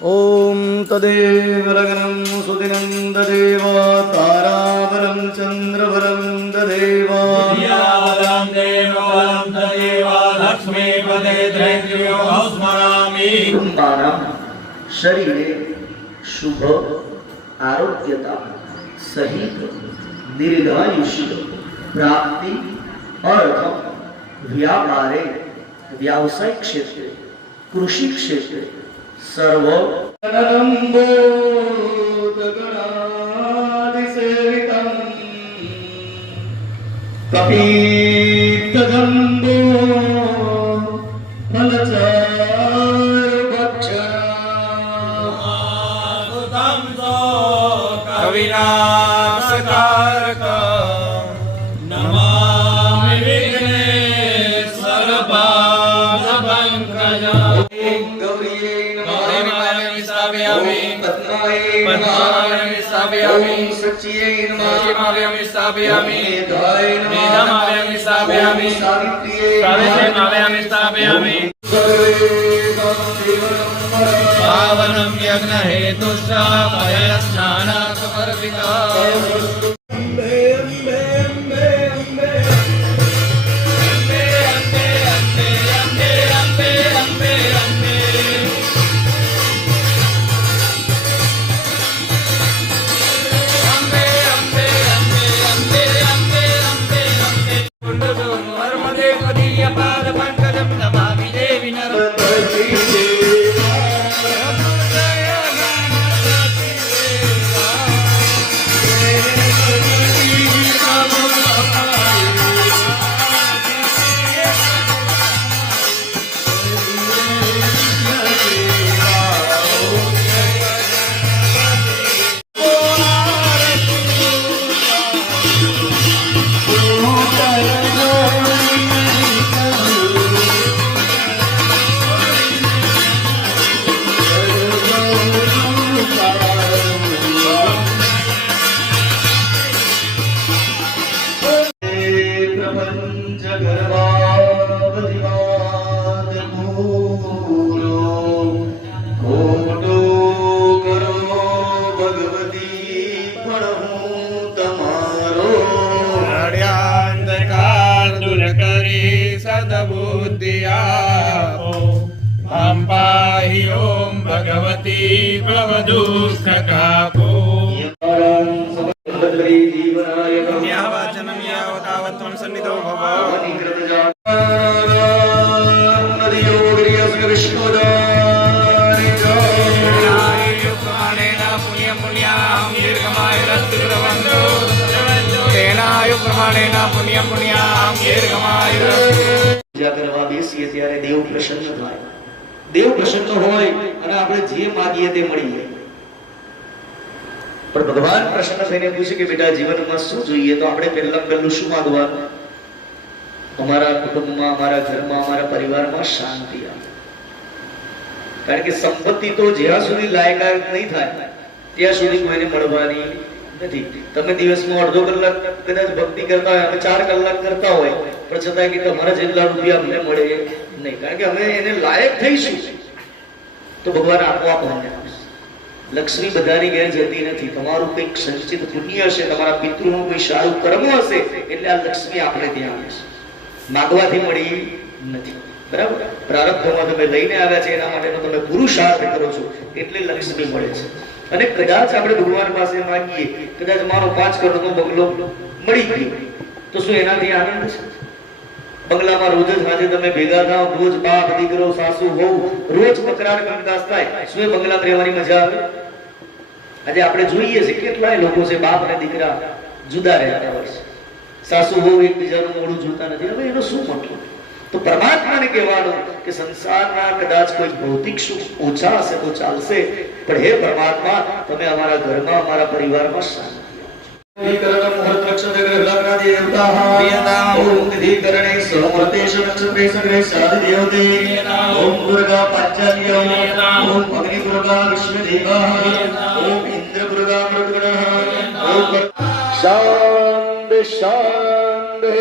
ॐ तदेव लग्नं सुदिनं तदेव ताराबलं चन्द्रबलं तदेव विद्याबलं देवबलं तदेव लक्ष्मीपदे दैत्यो स्मरामि। कुटुंबानां शरीरे शुभ आरोग्यता सहित दीर्घायुष्य प्राप्ति अर्थ व्यापारे व्यावसायिक क्षेत्रे कृषि क्षेत्रे सर्व कपीतगंधो कविनाशकारकं नमामि विघ्नेश्वरपादपङ्कजं। गौरीमायामि स्थापयामि पद्मायामि स्थापयामि सच्चिदानन्दमायामि स्थापयामि मेधामायामि स्थापयामि सावित्रीमायामि स्थापयामि। पावनं यज्ञहेतुश्च स्नानाकमर्पिता। पाहि ओम भगवती भवदुःखकापो। वाचनं यावतावत् त्वं सन्निधौ भव। प्रमाणेन पुण्यं पुण्यां दीर्घमायुः। पूजा करवा बेसीए ત્યારે દેવ પ્રસન્ન થાય। દેવ પ્રસન્ન હોય અને આપણે જે માંગીએ તે મળી જાય। પણ ભગવાન પ્રસન્ન થઈને પૂછે કે બેટા જીવનમાં શું જોઈએ, તો આપણે પહેલા પહેલું શું માંગવાનું? અમારા કુટુંબમાં, અમારા ઘરમાં, અમારા પરિવારમાં શાંતિ આવે। કારણ કે સંપત્તિ તો જ્યાં સુધી લાયકાત નહીં થાય ત્યાં સુધી કોઈને મળવાની નથી। તમે દિવસમાં અડધો કલાક કદાચ ભક્તિ કરતા હોય, અમે 4 કલાક કરતા હોય, પણ છતાં કે તમારા જેટલા રૂપિયા અમને મળે નહીં, કારણ કે અમે એને લાયક થઈશું તો ભગવાન આપોઆપ અમને આપશે। લક્ષ્મી બધાની ઘેર જતી નથી। તમારું કંઈક સંચિત પુણ્ય હશે, તમારા પિતૃનું કોઈ સારું કર્મ હશે, એટલે આ લક્ષ્મી આપણે ત્યાં આવે છે। માગવાથી મળી નથી, બરાબર? પ્રારબ્ધમાં તમે લઈને આવ્યા છે, એના માટેનો તમે પુરુષાર્થ કરો છો એટલે લક્ષ્મી મળે છે। અને કદાચ આપણે ભગવાન પાસે માંગીએ, કદાચ મારો 5 કરોડનો બંગલો મળી ગયો, તો શું એનાથી આનંદ છે? બંગલામાં રોજ જ સાંજે તમે ભેગા થાઓ, રોજ બાપ દીકરો સાસુ વહુ રોજ મકરાર કંકાસ થાય, શું એ બંગલામાં રહેવાની મજા આવે? આજે આપણે જોઈએ છે કેટલાય લોકો છે બાપ અને દીકરા જુદા રહેતા હોય છે, સાસુ વહુ એકબીજાનું મોઢું જોતા નથી। હવે એનો શું મતલબ? તો પરમાત્માને કહેવાનું કે સંસારના કદાચ કોઈ ભૌતિક સુખ ઓછા હશે તો ચાલશે, પણ હે પરમાત્મા તમે અમારા ઘરમાં, અમારા પરિવારમાં શાંતિ शांति शांति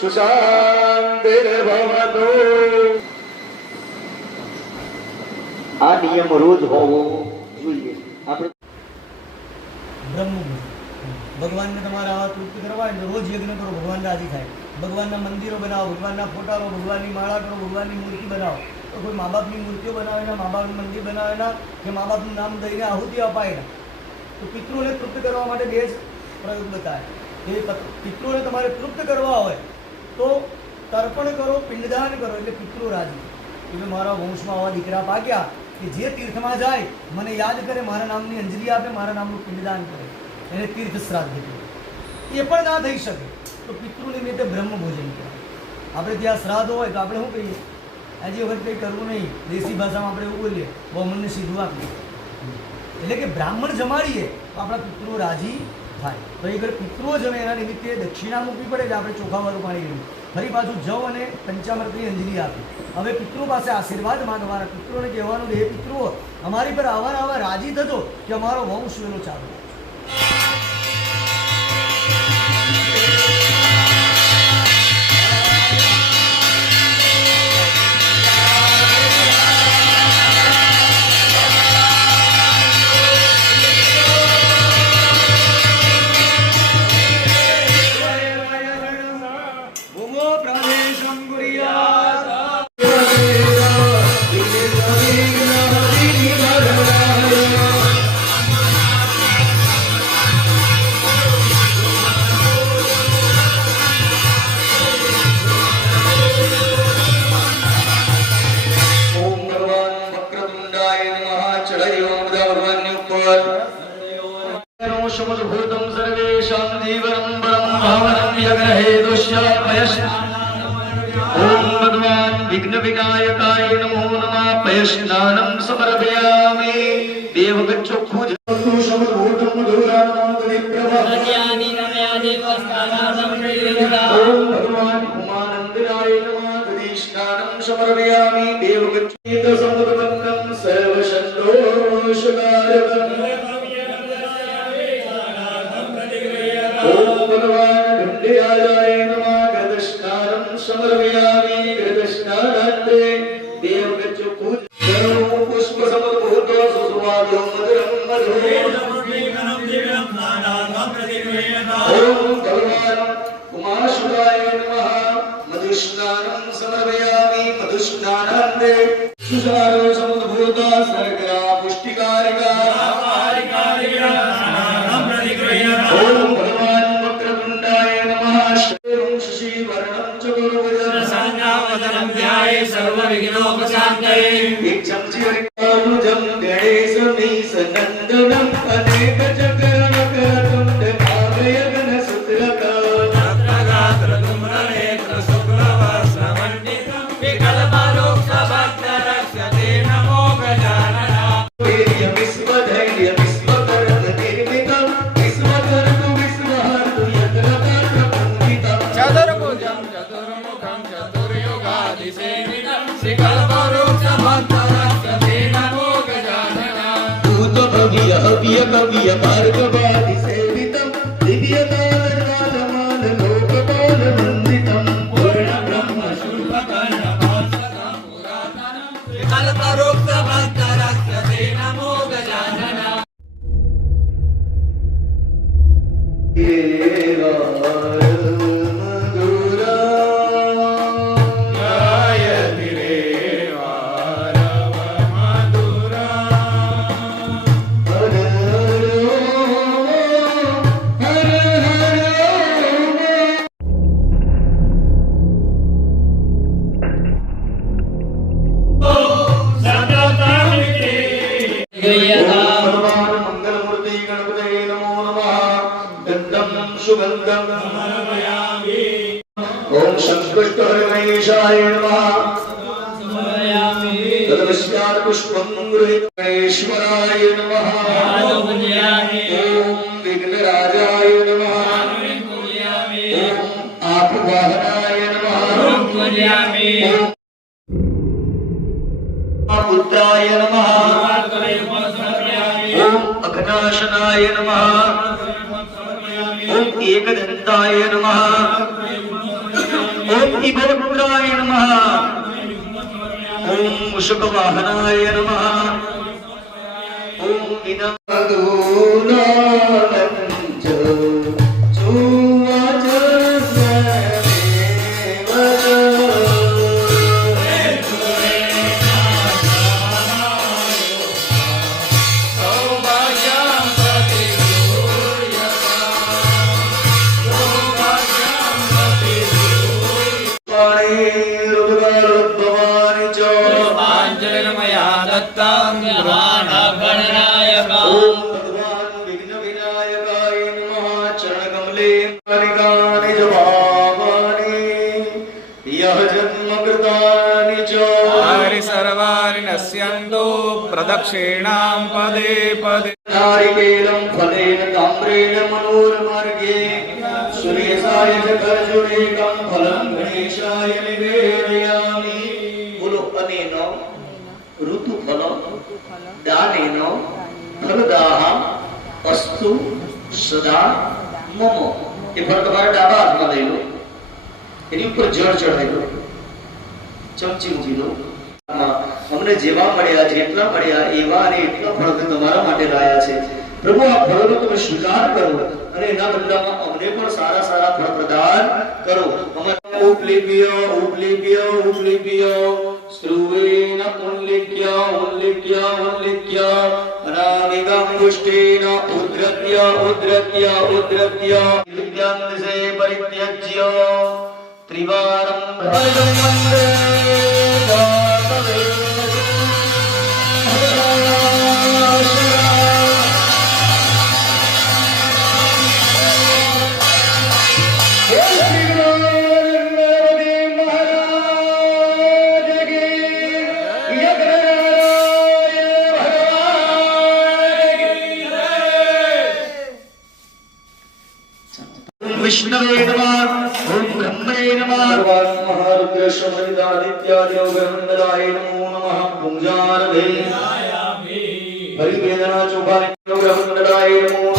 सुशांतिर्भवतु। આ નિયમ રોજ હોવો જોઈએ. આપણે બ્રહ્મ ભગવાનને તમારે આવા તૃપ્ત કરવા હોય તો રોજ યજ્ઞ કરો, ભગવાન રાજી થાય. ભગવાનના મંદિરો બનાવો, ભગવાનના ફોટા લો, ભગવાનની માળા કરો, ભગવાનની મૂર્તિ બનાવો. તો કોઈ મા બાપની મૂર્તિઓ બનાવેના, મા બાપનું મંદિર બનાવેના, કે મા બાપનું નામ દઈને આહુતિ અપાયેલા. તો પિતૃને તૃપ્ત કરવા માટે બે જ પ્રયોગ બતાવે. એ પિતૃને તમારે તૃપ્ત કરવા હોય તો તર્પણ કરો, પિંડદાન કરો, એટલે પિતૃ રાજી. એટલે મારા વંશમાં આવા દીકરા પાક્યા કે જે તીર્થમાં જાય મને યાદ કરે, મારા નામની અંજલિ આપે, મારા નામનું પિંડદાન કરે, એને તીર્થ શ્રાદ્ધ કહેવાય. એ પણ ના થઈ શકે તો પિતૃ નિમિત્તે બ્રહ્મ ભોજન કહેવાય. આપણે ત્યાં શ્રાદ્ધ હોય તો આપણે શું કહીએ? આજે વખત કંઈ કરવું નહીં, દેશી ભાષામાં આપણે એવું બોલીએ, બ્રાહ્મણને સીધું આપીએ. એટલે કે બ્રાહ્મણ જમાડીએ તો આપણા પિતૃ રાજી થાય. તો એ ઘરે પિતૃઓ જમે એના નિમિત્તે દક્ષિણા મૂકવી પડે છે. આપણે ચોખાવાળું પાણી પીવું, ફરી પાછું જવ અને પંચામૃતની અંજલિ આપી. હવે પિતૃ પાસે આશીર્વાદ માંગવાના. પિતૃઓને કહેવાનું હે પિતૃઓ, અમારી પર આવા આવા રાજી થતો કે અમારો વંશ વેલો ચાલુ. સમજભૂતમ સર્વેષાં જીવનમ પરમ ભાવનમ યજ્ઞહેતુષ્યાપયશ્. ઓમ ભગવાન વિઘ્ન વિનાયકાય નમો નમઃ. પયસ્નાનમ સમર્પયામિ. બે વખત ચોખ્ખું સમજભૂતમ ઓમ ભગવાન ઉમાનંદનાય નમઃ. તદિષ્ણાનમ સમર્પયામિ. બે વખત સમુદ્રબંધમ સર્વસંતોષકારકમ. ओम भगवान गंडेयाय नमः. कृतस्नानं समर्पयामि. कृतस्नानान्ते देवगच्छ पूजनं पुष्प समर्पयतो सुस्वादो मधुरं मधु. ओम भगवान उमासुराय नमः. मधुस्नानं समर्पयामि. मधुस्नानान्ते सुस्वादो समद्भूता सर्गरा पुष्टिकारका. ओम भगवान वक्रतुंडाय नमः. श्रीं शशिवर्णं चतुर्भुजं संज्ञावदनं ध्याये सर्वविघ्नोपशान्तये. एक चमची हरिकानुजं गणेशमीशनन्दनं अनेकचक्रवक्रतुण्ड भावयगनसूत्रकं. तत्रगात्रधूम्रनेत्रशुक्लवस्त्रमण्डितं विकल्परोक्षभक्तरक्षते नमो गजानना. वीर्यविश्वधैर्य विश्वकर्मनिर्मितं विश्वकर्तु विश्वहर्तु यज्ञकार्यपण्डितं. चतुर्भुजं चतुर्मुखं चतुर्युगादिसेवितं विकल्परोक्षभक्तरक्षते नमो गजानना. भूतभव्य हव्य कव्य भार्गवादिसेवितं दिव्यकालकालमाल लोकपालवन्दितं. पूर्णब्रह्म शुल्ककर्णभास्वतं पुरातनं विकल्परोक्षभक्तरक्षते नमो गजानना. गायति रेवारव मधुरा. भगवान मंगलमूर्ति गणपतये नमो नमः. गन्धं सुगन्धं समर्पयामि. ओम संकृष्टहरिमहेशाय नमः. तदविस्यात् पुष्पं गृहीत गणेश्वराय नमः. पूजयामि. ओम विघ्नराजाय नमः. पूजयामि. ओम आपवाहनाय नमः. पूजयामि. ओम पुत्राय नमः. समर्पयामि. ओम अघनाशनाय नमः. ओम एकदन्ताय नमः. ओम इभवपुत्राय नमः. ओम मुषकवाहनाय नमः ओम विनादूनानंज पाञ्चलिर्मया दत्तं निर्वाणगणनायका ओम भगवान विघ्न विनायकाय नमः चरणकमले निगानि जवानि यह जन्म कृतानि च हरिसर्वाणि नश्यन्तु प्रदक्षिणां पदे पदे नारिकेलं फलेन ताम्रेण मनोरमार्गे सुरेशाय च खर्जुरेकं फलं गणेशाय निवेदयामि બોલો અનેન ઋતુફલ દાનેન ફલદાહ અસ્તુ સદા મમ એ ફળ તમારા ડાબા હાથમાં લઈ લો એની ઉપર જળ ચડાવી દો ચમચી મૂકી દો અમને જેવા મળ્યા જેટલા મળ્યા એવા અને એટલા ફળ તમારા માટે લાયા છે પ્રભુ આ ફળનો તમે સ્વીકાર કરો અને એના બદલામાં અમને પણ સારા સારા ફળ પ્રદાન કરો उपलिप्य उपलिप्य उपलिप्य स्त्रुवेन उल्लिख्य उल्लिख्य उल्लिख्य अनामिकाङ्गुष्ठेन उद्धृत्य उद्धृत्य उद्धृत्य विद्यां दिशे परित्यज्य त्रिवारं भजं वन्दे विष्णवे नमः ओम ब्रह्मणे नमः भगवान महारुद्र शमनिदादित्यादियो ब्रह्मदाय नमो नमः पुंजारभे हरिवेदना चौपाने ब्रह्मदाय नमो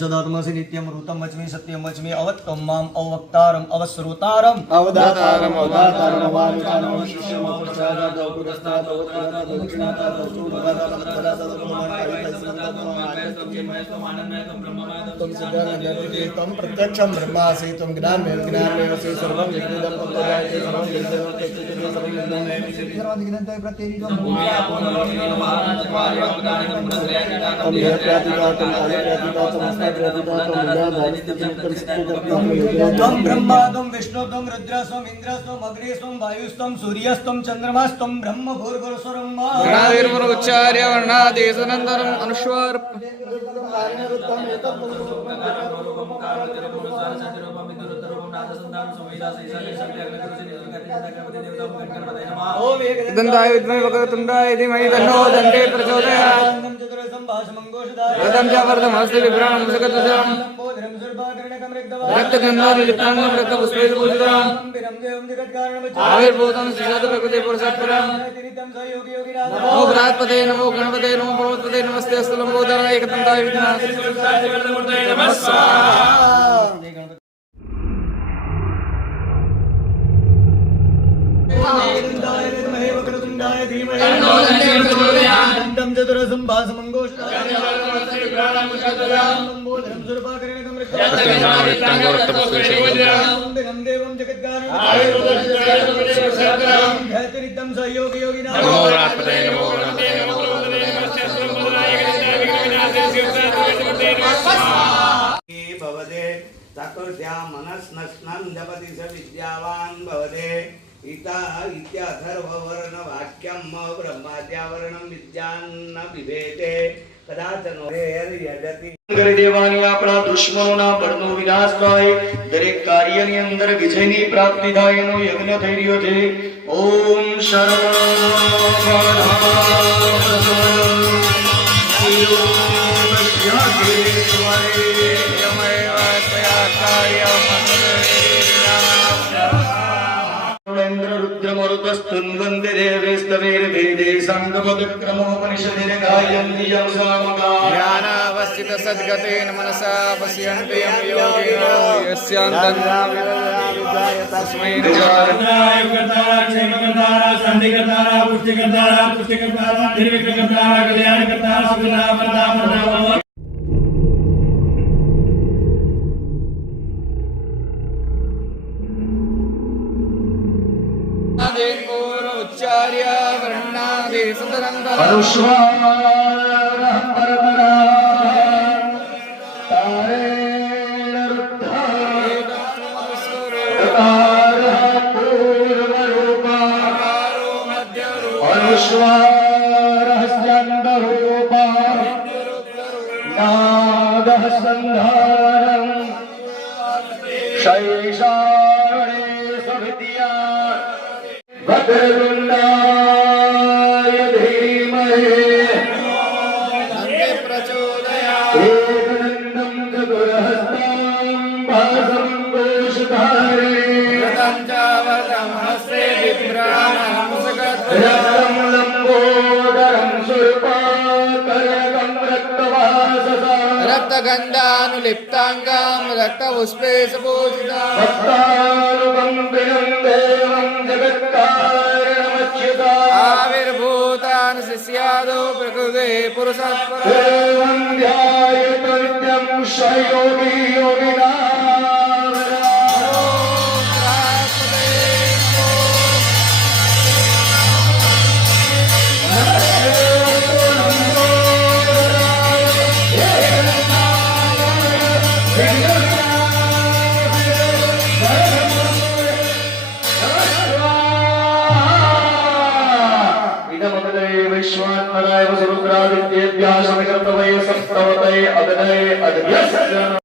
सदात्मसि नित्यं ऋतं वच्मि सत्यं वच्मि अवत्तं माम् अवक्तारम् अवश्रोतारम् अवधातारम् अवधातारम् अवानुचानम् त्वं प्रत्यक्षं ब्रह्मासि त्वं ज्ञानमेव ज्ञानमेवसि सर्वं विज्ञानं तत्त्वजायते सर्वं विज्ञानं तत्त्वजायते सर्वं विज्ञानं प्रत्येकं त्वं ब्रह्मा त्वं विष्णु त्वं रुद्र त्वं इंद्र त्वं अग्नि त्वं वायु त्वं सूर्य त्वं चंद्रमा त्वं ब्रह्म भूर्भुवस्वरं गणाधिर्मुच्चार्य वर्णादेशनन्तरम् अनुस्वार दन्ताय विद्महे वक्रतुण्डाय धीमहि तन्नो दन्ते प्रचोदयात् रथं च वर्धमस्ति विभ्राणं जगद्वदं रक्तगन्धादिलिप्ताङ्गं रक्तपुष्पैर्पूजितं आविर्भूतं श्रीजातप्रकृतिपुरुषत्परं नमो गणाधिपते नमो गणपते नमो पर्वतपते नमस्ते अस्तु लम्बोदराय एकदन्ताय विद्महे नमः स्वाहा। वक्रतुण्डाय धीमहि तन्नो दन्ते प्रचोदयात् दन्तं चतुरसं भासमङ्गोषधारं देवं जगद्गारणं सहयोगी योगिनां भवते चतुर्थ्या मनस्नश्नं जपति स विद्यावान् भवते इता इत्यथर्ववर्णवाक्यं ब्रह्माद्यावरणं विद्यान्न बिभेते कदाचन यजति કરી દેવાની આપણા દુશ્મનોના બળનો વિનાશ થાય દરેક કાર્યની અંદર વિજયની પ્રાપ્તિ થાય એનો યજ્ઞ થઈ રહ્યો છે ઓમ रुद्रमरुतस्तुन्वन्ति देवेस्तवेर्वेदे साङ्गपदक्रमोपनिषदिरे गायन्ति यं सामगा ज्ञानावस्थित सद्गतेन मनसा पश्यन्ति यं योगिनो यस्यान्तं तस्मै कर्तारा क्षेमकर्तारा शान्तिकर्तारा पुष्टिकर्तारा निर्विघ्नकर्तारा कल्याणकर्तारा सुखदामर्ता उच्चार्य वर्णादेशनन्तरम् अनुस्वारः परतरा तारेण रुद्धाकारः पूर्वरूपा अनुस्वारः स्यन्दरूपा नादः सन्धारम् शैशारणे सविद्या भद्रतुण्डाय धीमहि एकदन्तं चतुरहस्तं भासमङ्गोषधारिणीं रक्तं लम्बोदरं सुरपाकरकं रक्तवाससा रक्तगन्धानुलिप्ताङ्गं रक्तपुष्पे सुपूजितं भक्तानुकम्पिनं देवं जगत्कारणमच्युता आविर्भूतान् शिष्यादो प्रकृते पुरुषत्परम् देवं ध्यायेत् नित्यं स्वयोगी योगिनाम् विश्वात्मनाय वसुरुद्रादित्येभ्यः समिकर्तवये सप्तवतये अग्नये अग्न्यस्य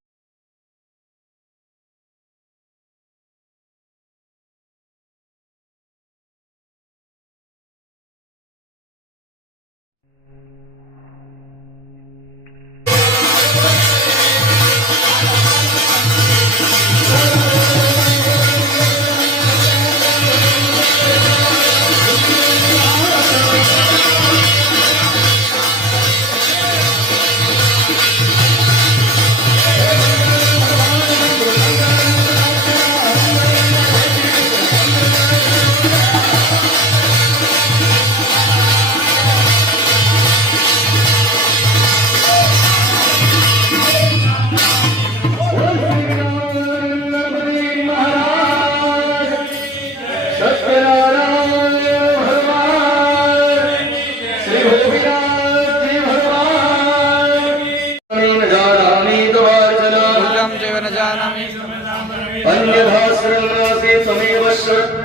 अन्यथा शरणासि त्वमेव शरणं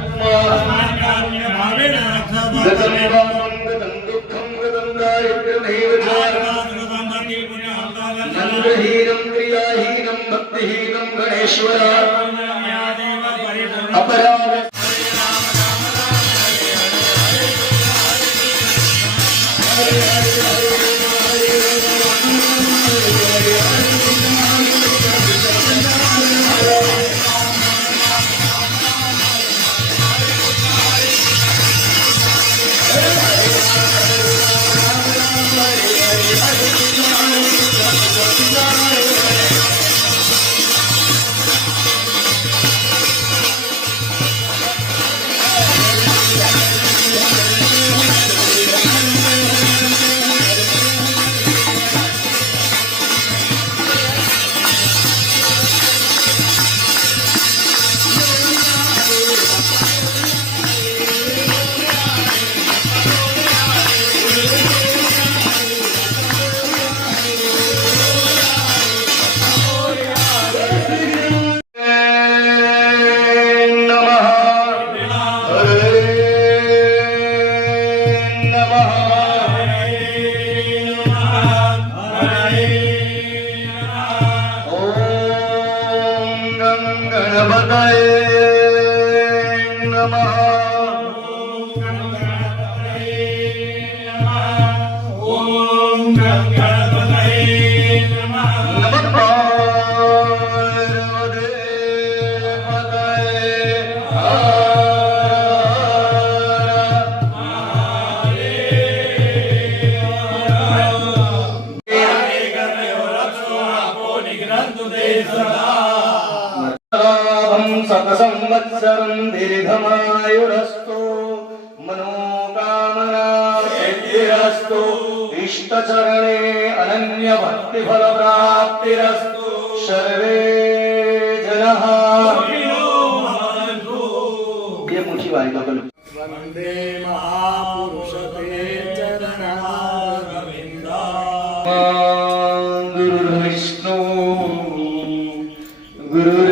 गतं पापं गतं दुःखं गतं दारिद्र्यमेव च मन्त्रहीनं क्रियाहीनं भक्तिहीनं गणेश्वर अपराध सतसंवत्सरं दीर्घमायुरस्तु मनोकामना सिद्धिरस्तु इष्टचरणे अनन्यभक्तिफलप्राप्तिरस्तु सर्वे जनाः ये मुठी वाली का बोलो वंदे महापुरुष ते चरणारविंदा गुरु विष्णु गुरु